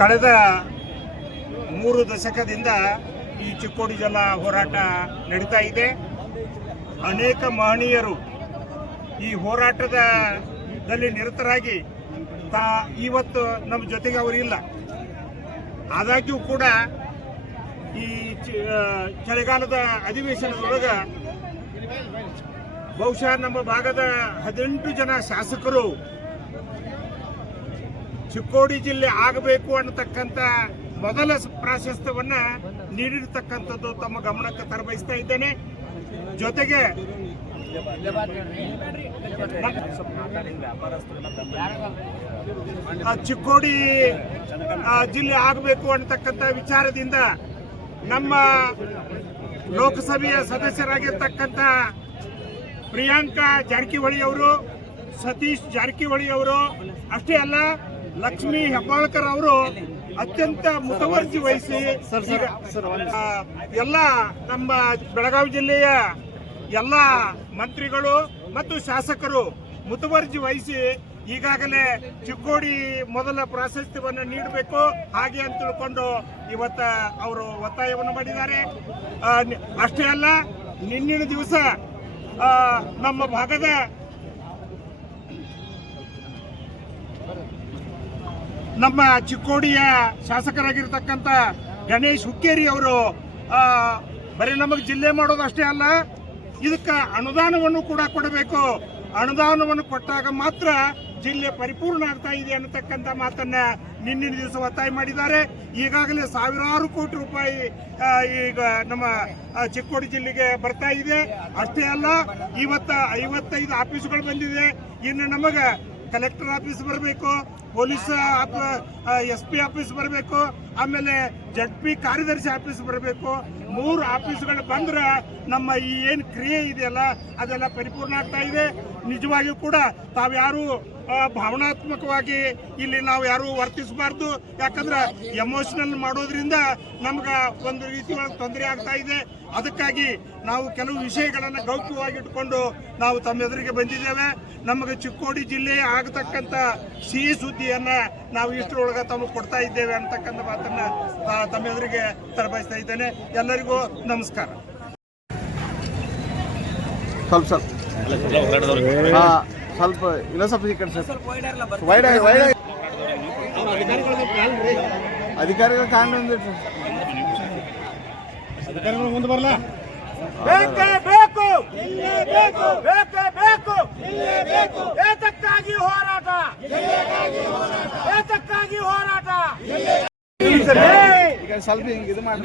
ಕಳೆದ 3 ದಶಕದಿಂದ ಈ ಚಿಕ್ಕೋಡಿ ಜಲ ಹೋರಾಟ ನಡೀತಾ ಇದೆ. ಅನೇಕ ಮಹನೀಯರು ಈ ಹೋರಾಟದಲ್ಲಿ ನಿರತರಾಗಿ ಇವತ್ತು ನಮ್ಮ ಜೊತೆಗೆ ಅವರಿಲ್ಲ. ಆದಾಗ್ಯೂ ಕೂಡ ಈ ಚಳಿಗಾಲದ ಅಧಿವೇಶನದೊಳಗೆ ಬಹುಶಃ ನಮ್ಮ ಭಾಗದ 18 ಜನ ಶಾಸಕರು ಚಿಕ್ಕೋಡಿ ಜಿಲ್ಲೆ ಆಗಬೇಕು ಅನ್ನತಕ್ಕಂಥ ಮೊದಲ ಪ್ರಾಶಸ್ತ್ಯವನ್ನ ನೀಡಿರ್ತಕ್ಕಂಥದ್ದು ತಮ್ಮ ಗಮನಕ್ಕೆ ತರಬಯಸ್ತಾ ಇದ್ದೇನೆ. ಜೊತೆಗೆ ಚಿಕ್ಕೋಡಿ ಜಿಲ್ಲೆ ಆಗಬೇಕು ಅನ್ನತಕ್ಕಂಥ ವಿಚಾರದಿಂದ ನಮ್ಮ ಲೋಕಸಭೆಯ ಸದಸ್ಯರಾಗಿರ್ತಕ್ಕಂಥ ಪ್ರಿಯಾಂಕಾ ಜಾರಕಿಹೊಳಿ ಅವರು, ಸತೀಶ್ ಜಾರಕಿಹೊಳಿ ಅವರು, ಅಷ್ಟೇ ಅಲ್ಲ ಲಕ್ಷ್ಮೀ ಹೆಬ್ಬಾಳ್ಕರ್ ಅವರು ಅತ್ಯಂತ ಮುತುವರ್ಜಿ ವಹಿಸಿ ಎಲ್ಲ ನಮ್ಮ ಬೆಳಗಾವಿ ಜಿಲ್ಲೆಯ ಎಲ್ಲ ಮಂತ್ರಿಗಳು ಮತ್ತು ಶಾಸಕರು ಮುತುವರ್ಜಿ ವಹಿಸಿ ಈಗಾಗಲೇ ಚಿಕ್ಕೋಡಿ ಮೊದಲ ಪ್ರಾಶಸ್ತ್ಯವನ್ನು ನೀಡಬೇಕು ಹಾಗೆ ಅಂತ ತಿಳ್ಕೊಂಡು ಇವತ್ತ ಅವರು ಒತ್ತಾಯವನ್ನು ಮಾಡಿದ್ದಾರೆ. ಅಷ್ಟೇ ಅಲ್ಲ ನಿನ್ನಿನ ದಿವಸ ನಮ್ಮ ಭಾಗದ ನಮ್ಮ ಚಿಕ್ಕೋಡಿಯ ಶಾಸಕರಾಗಿರ್ತಕ್ಕಂಥ ಗಣೇಶ್ ಹುಕ್ಕೇರಿ ಅವರು ಬರೀ ನಮಗೆ ಜಿಲ್ಲೆ ಮಾಡೋದು ಅಷ್ಟೇ ಅಲ್ಲ, ಇದಕ್ಕೆ ಅನುದಾನವನ್ನು ಕೂಡ ಕೊಡಬೇಕು. ಅನುದಾನವನ್ನು ಕೊಟ್ಟಾಗ ಮಾತ್ರ ಜಿಲ್ಲೆ ಪರಿಪೂರ್ಣ ಆಗ್ತಾ ಇದೆ ಅನ್ನತಕ್ಕಂಥ ಮಾತನ್ನ ನಿನ್ನಿನ ದಿವಸ ಒತ್ತಾಯ ಮಾಡಿದ್ದಾರೆ. ಈಗಾಗಲೇ ಸಾವಿರಾರು ಕೋಟಿ ರೂಪಾಯಿ ಈಗ ನಮ್ಮ ಚಿಕ್ಕೋಡಿ ಜಿಲ್ಲೆಗೆ ಬರ್ತಾ ಇದೆ. ಅಷ್ಟೇ ಅಲ್ಲ, ಇವತ್ತ 55 ಆಫೀಸ್ಗಳು ಬಂದಿದೆ. ಇನ್ನು ನಮಗೆ ಕಲೆಕ್ಟರ್ ಆಫೀಸ್ ಬರಬೇಕು, ಪೊಲೀಸ್ SP ಆಫೀಸ್ ಬರಬೇಕು, ಆಮೇಲೆ ZP ಕಾರ್ಯದರ್ಶಿ ಆಫೀಸ್ ಬರಬೇಕು. 3 ಆಫೀಸ್ಗಳು ಬಂದ್ರೆ ನಮ್ಮ ಈ ಏನು ಕ್ರಿಯೆ ಇದೆಯಲ್ಲ ಅದೆಲ್ಲ ಪರಿಪೂರ್ಣ ಆಗ್ತಾ ಇದೆ. ನಿಜವಾಗಿಯೂ ಕೂಡ ತಾವ್ಯಾರು ಭಾವನಾತ್ಮಕವಾಗಿ ಇಲ್ಲಿ ನಾವು ಯಾರು ವರ್ತಿಸಬಾರ್ದು. ಯಾಕಂದ್ರೆ ಎಮೋಷನಲ್ ಮಾಡೋದ್ರಿಂದ ನಮ್ಗೆ ಒಂದು ರೀತಿ ಒಳಗೆ ತೊಂದರೆ ಆಗ್ತಾ ಇದೆ. ಅದಕ್ಕಾಗಿ ನಾವು ಕೆಲವು ವಿಷಯಗಳನ್ನು ಗೌಪ್ಯವಾಗಿಟ್ಟುಕೊಂಡು ನಾವು ತಮ್ಮ ಎದುರಿಗೆ ಬಂದಿದ್ದೇವೆ. ನಮಗೆ ಚಿಕ್ಕೋಡಿ ಜಿಲ್ಲೆ ಆಗತಕ್ಕಂಥ ಸಿಹಿ ಸುದ್ದಿಯನ್ನ ನಾವು ಇಷ್ಟರೊಳಗೆ ತಮಗೆ ಕೊಡ್ತಾ ಇದ್ದೇವೆ ಅಂತಕ್ಕಂಥ ಮಾತನ್ನ ತಮ್ಮ ಎದುರಿಗೆ ತರಬಯಸ್ತಾ ಇದ್ದೇನೆ. ಎಲ್ಲರಿಗೂ ನಮಸ್ಕಾರ. ಸ್ವಲ್ಪ ಇಲ್ಲ ಸ್ವಲ್ಪ ಈ ಕಡೆ ಸರ್ ಅಧಿಕಾರಿಗಳ ಕಾರಣ ಅಧಿಕಾರಿಗಳು ಮುಂದೆ ಬರಲ್ಲ. ಏತಕ್ಕಾಗಿ ಹೋರಾಟ, ಏತಕ್ಕಾಗಿ ಹೋರಾಟ. ಈಗ ಸ್ವಲ್ಪ ಹಿಂಗೆ ಇದು ಮಾಡಿ